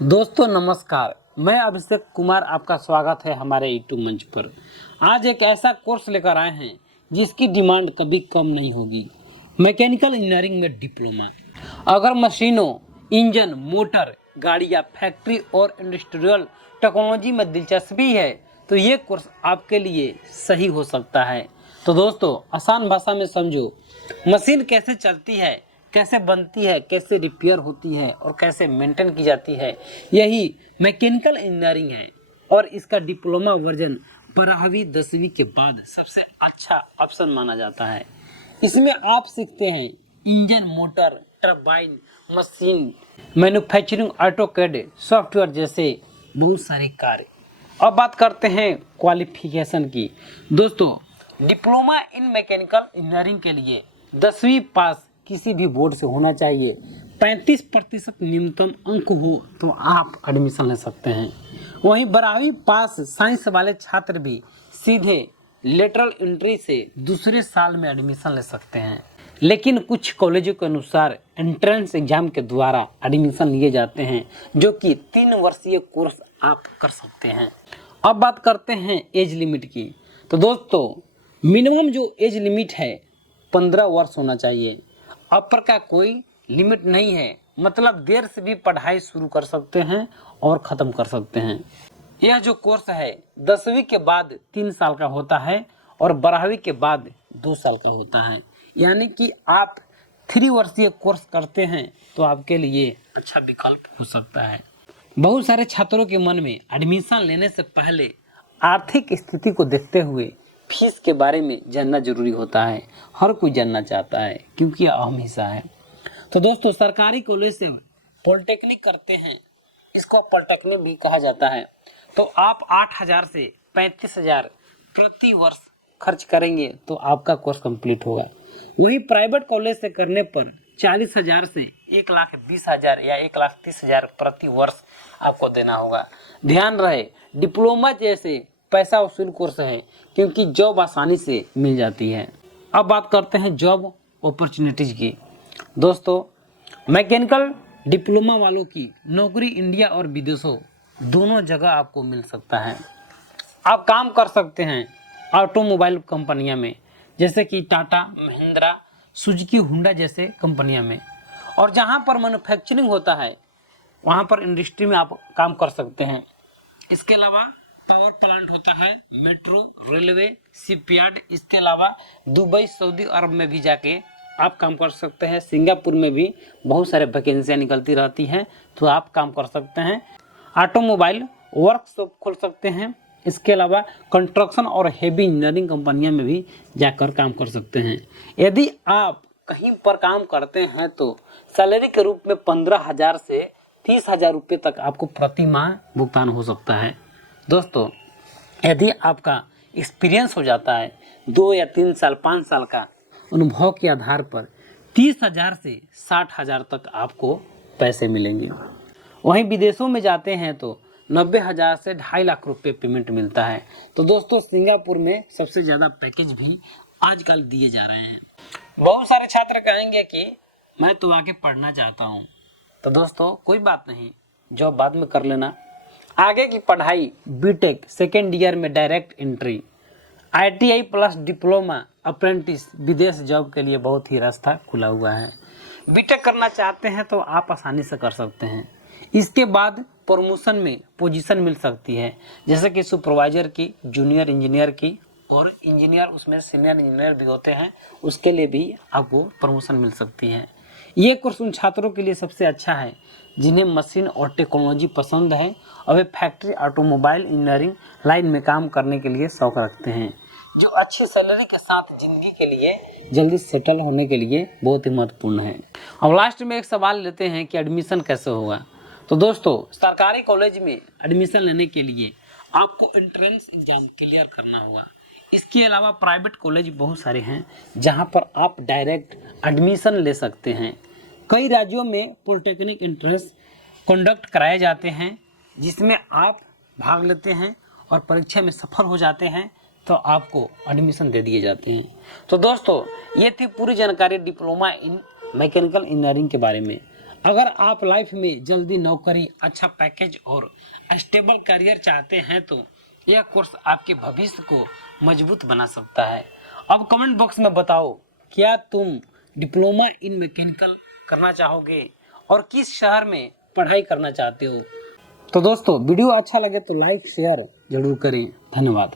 दोस्तों नमस्कार, मैं अभिषेक कुमार आपका स्वागत है हमारे यूट्यूब मंच पर। आज एक ऐसा कोर्स लेकर आए हैं जिसकी डिमांड कभी कम नहीं होगी। मैकेनिकल इंजीनियरिंग में डिप्लोमा। अगर मशीनों, इंजन, मोटर, गाड़ियाँ, फैक्ट्री और इंडस्ट्रियल टेक्नोलॉजी में दिलचस्पी है तो ये कोर्स आपके लिए सही हो सकता है। तो दोस्तों आसान भाषा में समझो, मशीन कैसे चलती है, कैसे बनती है, कैसे रिपेयर होती है और कैसे मेंटेन की जाती है, यही मैकेनिकल इंजीनियरिंग है। और इसका डिप्लोमा वर्जन 12वीं 10वीं के बाद सबसे अच्छा ऑप्शन माना जाता है। इसमें आप सीखते हैं engine, motor, turbine, machine, manufacturing, AutoCAD, software जैसे बहुत सारे कार्य। अब बात करते हैं क्वालिफिकेशन की। दोस्तों डिप्लोमा इन मैकेनिकल इंजीनियरिंग के लिए 10वीं पास किसी भी बोर्ड से होना चाहिए। 35% न्यूनतम अंक हो तो आप एडमिशन ले सकते हैं। वहीं 12वीं पास साइंस वाले छात्र भी सीधे लेटरल एंट्री से दूसरे साल में एडमिशन ले सकते हैं। लेकिन कुछ कॉलेजों के अनुसार एंट्रेंस एग्जाम के द्वारा एडमिशन लिए जाते हैं, जो कि 3 वर्षीय कोर्स आप कर सकते हैं। अब बात करते हैं एज लिमिट की। तो दोस्तों मिनिमम जो एज लिमिट है 15 वर्ष होना चाहिए। अपर का कोई लिमिट नहीं है, मतलब देर से भी पढ़ाई शुरू कर सकते हैं और ख़त्म कर सकते हैं। यह जो कोर्स है 10वीं के बाद 3 साल का होता है और 12वीं के बाद 2 साल का होता है। यानी कि आप 3 वर्षीय कोर्स करते हैं तो आपके लिए अच्छा विकल्प हो सकता है। बहुत सारे छात्रों के मन में एडमिशन लेने से पहले आर्थिक स्थिति को देखते हुए फीस के बारे में जानना जरूरी होता है। हर कोई जानना चाहता है क्योंकि यह अहम हिस्सा है। तो दोस्तों सरकारी कॉलेज से पॉलिटेक्निक करते हैं, इसको पॉलिटेक्निक भी कहा जाता है, तो आप 8,000 से 35,000 प्रति वर्ष खर्च करेंगे तो आपका कोर्स कंप्लीट होगा। वहीं प्राइवेट कॉलेज से करने पर 40,000 से 1,20,000 या 1,30,000 प्रति वर्ष आपको देना होगा। ध्यान रहे डिप्लोमा जैसे पैसा वसूल कोर्स है क्योंकि जॉब आसानी से मिल जाती है। अब बात करते हैं जॉब अपॉर्चुनिटीज की। दोस्तों मैकेनिकल डिप्लोमा वालों की नौकरी इंडिया और विदेशों दोनों जगह आपको मिल सकता है। आप काम कर सकते हैं ऑटोमोबाइल कंपनियां में, जैसे कि टाटा, महिंद्रा, सुजुकी, हुंडा जैसे कंपनियां में। और जहां पर मैन्युफैक्चरिंग होता है वहां पर इंडस्ट्री में आप काम कर सकते हैं। इसके अलावा पावर प्लांट होता है, मेट्रो, रेलवे, शिपयार्ड। इसके अलावा दुबई, सऊदी अरब में भी जाके आप काम कर सकते हैं। सिंगापुर में भी बहुत सारे वैकेंसियाँ निकलती रहती हैं तो आप काम कर सकते हैं। ऑटोमोबाइल वर्कशॉप खोल सकते हैं। इसके अलावा कंस्ट्रक्शन और हेवी इंजीनियरिंग कंपनियों में भी जाकर काम कर सकते हैं। यदि आप कहीं पर काम करते हैं तो सैलरी के रूप में 15,000 से 30,000 रुपये तक आपको प्रति माह भुगतान हो सकता है। दोस्तों यदि आपका एक्सपीरियंस हो जाता है 2 या 3 साल 5 साल का अनुभव के आधार पर 30,000 से 60,000 तक आपको पैसे मिलेंगे। वहीं विदेशों में जाते हैं तो 90,000 से 2.5 लाख रुपए पेमेंट मिलता है। तो दोस्तों सिंगापुर में सबसे ज़्यादा पैकेज भी आजकल दिए जा रहे हैं। बहुत सारे छात्र कहेंगे कि मैं तो आगे पढ़ना चाहता हूँ, तो दोस्तों कोई बात नहीं, जॉब बाद में कर लेना। आगे की पढ़ाई बीटेक सेकेंड ईयर में direct entry, ITI plus diploma, apprentice, विदेश जॉब के लिए बहुत ही रास्ता खुला हुआ है। बीटेक करना चाहते हैं तो आप आसानी से कर सकते हैं। इसके बाद प्रमोशन में पोजीशन मिल सकती है, जैसे कि सुपरवाइजर की, जूनियर इंजीनियर की, और इंजीनियर उसमें सीनियर इंजीनियर भी होते हैं, उसके लिए भी आपको प्रमोशन मिल सकती है। ये कोर्स उन छात्रों के लिए सबसे अच्छा है जिन्हें मशीन और टेक्नोलॉजी पसंद है और वे फैक्ट्री, ऑटोमोबाइल इंजीनियरिंग लाइन में काम करने के लिए शौक रखते हैं, जो अच्छी सैलरी के साथ जिंदगी के लिए जल्दी सेटल होने के लिए बहुत ही महत्वपूर्ण है। अब लास्ट में एक सवाल लेते हैं कि एडमिशन कैसे होगा। तो दोस्तों सरकारी कॉलेज में एडमिशन लेने के लिए आपको एंट्रेंस एग्जाम क्लियर करना होगा। इसके अलावा प्राइवेट कॉलेज बहुत सारे हैं जहां पर आप डायरेक्ट एडमिशन ले सकते हैं। कई राज्यों में पॉलिटेक्निक एंट्रेंस कंडक्ट कराए जाते हैं जिसमें आप भाग लेते हैं और परीक्षा में सफल हो जाते हैं तो आपको एडमिशन दे दिए जाते हैं। तो दोस्तों ये थी पूरी जानकारी डिप्लोमा इन मैकेनिकल इंजीनियरिंग के बारे में। अगर आप लाइफ में जल्दी नौकरी, अच्छा पैकेज और स्टेबल करियर चाहते हैं तो यह कोर्स आपके भविष्य को मजबूत बना सकता है। अब कमेंट बॉक्स में बताओ, क्या तुम डिप्लोमा इन मैकेनिकल करना चाहोगे और किस शहर में पढ़ाई करना चाहते हो। तो दोस्तों, वीडियो अच्छा लगे तो लाइक शेयर जरूर करें। धन्यवाद।